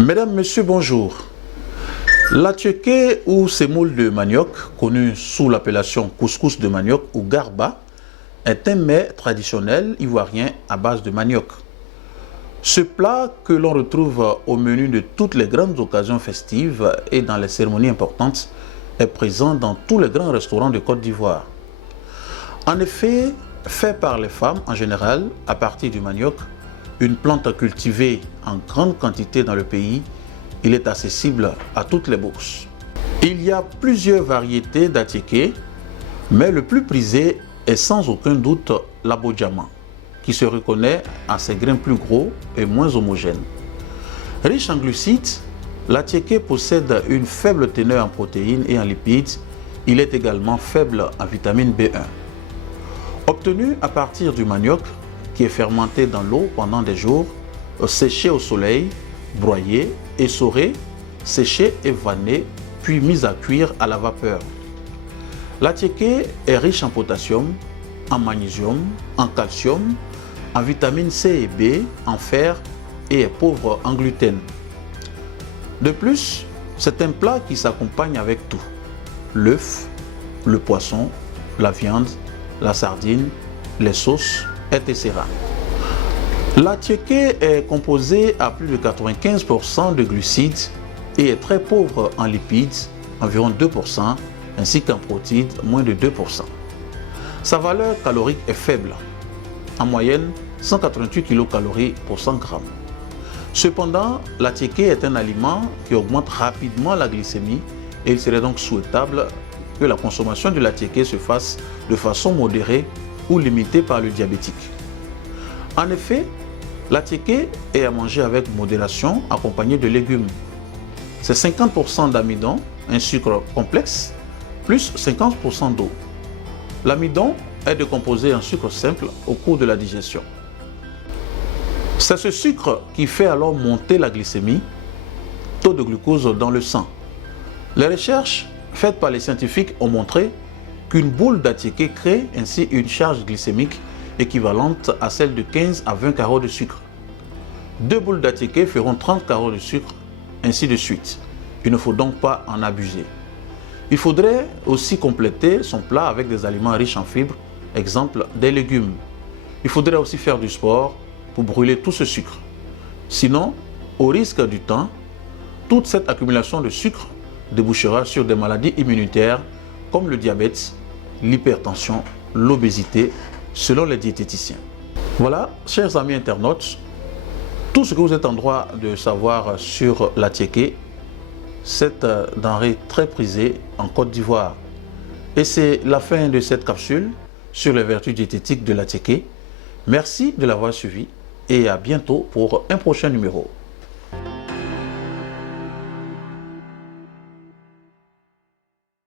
Mesdames, Messieurs, bonjour. L'attiéké ou semoule de manioc, connu sous l'appellation couscous de manioc ou garba, est un mets traditionnel ivoirien à base de manioc. Ce plat que l'on retrouve au menu de toutes les grandes occasions festives et dans les cérémonies importantes est présent dans tous les grands restaurants de Côte d'Ivoire. En effet, fait par les femmes en général à partir du manioc, une plante cultivée en grande quantité dans le pays, il est accessible à toutes les bourses. Il y a plusieurs variétés d'attiéké, mais le plus prisé est sans aucun doute l'abodjama, qui se reconnaît à ses grains plus gros et moins homogènes. Riche en glucides, l'attiéké possède une faible teneur en protéines et en lipides. Il est également faible en vitamine B1. Obtenu à partir du manioc, qui est fermenté dans l'eau pendant des jours, séché au soleil, broyé, essoré, séché et vanné, puis mis à cuire à la vapeur. L'attiéké est riche en potassium, en magnésium, en calcium, en vitamines C et B, en fer et est pauvre en gluten. De plus, c'est un plat qui s'accompagne avec tout: l'œuf, le poisson, la viande, la sardine, les sauces, etc. L'attiéké est composé à plus de 95% de glucides et est très pauvre en lipides, environ 2%, ainsi qu'en protéines, moins de 2%. Sa valeur calorique est faible, en moyenne 188 kcal pour 100 g. Cependant, l'attiéké est un aliment qui augmente rapidement la glycémie et il serait donc souhaitable que la consommation de l'attiéké se fasse de façon modérée ou limitée par le diabétique. En effet, l'attiéké est à manger avec modération, accompagné de légumes. C'est 50% d'amidon, un sucre complexe, plus 50% d'eau. L'amidon est décomposé en sucre simple au cours de la digestion. C'est ce sucre qui fait alors monter la glycémie, taux de glucose dans le sang. Les recherches faites par les scientifiques ont montré qu'une boule d'attiéké crée ainsi une charge glycémique équivalente à celle de 15 à 20 carreaux de sucre. 2 boules d'attiéké feront 30 carreaux de sucre, ainsi de suite. Il ne faut donc pas en abuser. Il faudrait aussi compléter son plat avec des aliments riches en fibres, exemple des légumes. Il faudrait aussi faire du sport pour brûler tout ce sucre. Sinon, au risque du temps, toute cette accumulation de sucre débouchera sur des maladies immunitaires comme le diabète, l'hypertension, l'obésité, selon les diététiciens. Voilà, chers amis internautes, tout ce que vous êtes en droit de savoir sur l'attiéké, cette denrée très prisée en Côte d'Ivoire. Et c'est la fin de cette capsule sur les vertus diététiques de l'attiéké. Merci de l'avoir suivi et à bientôt pour un prochain numéro.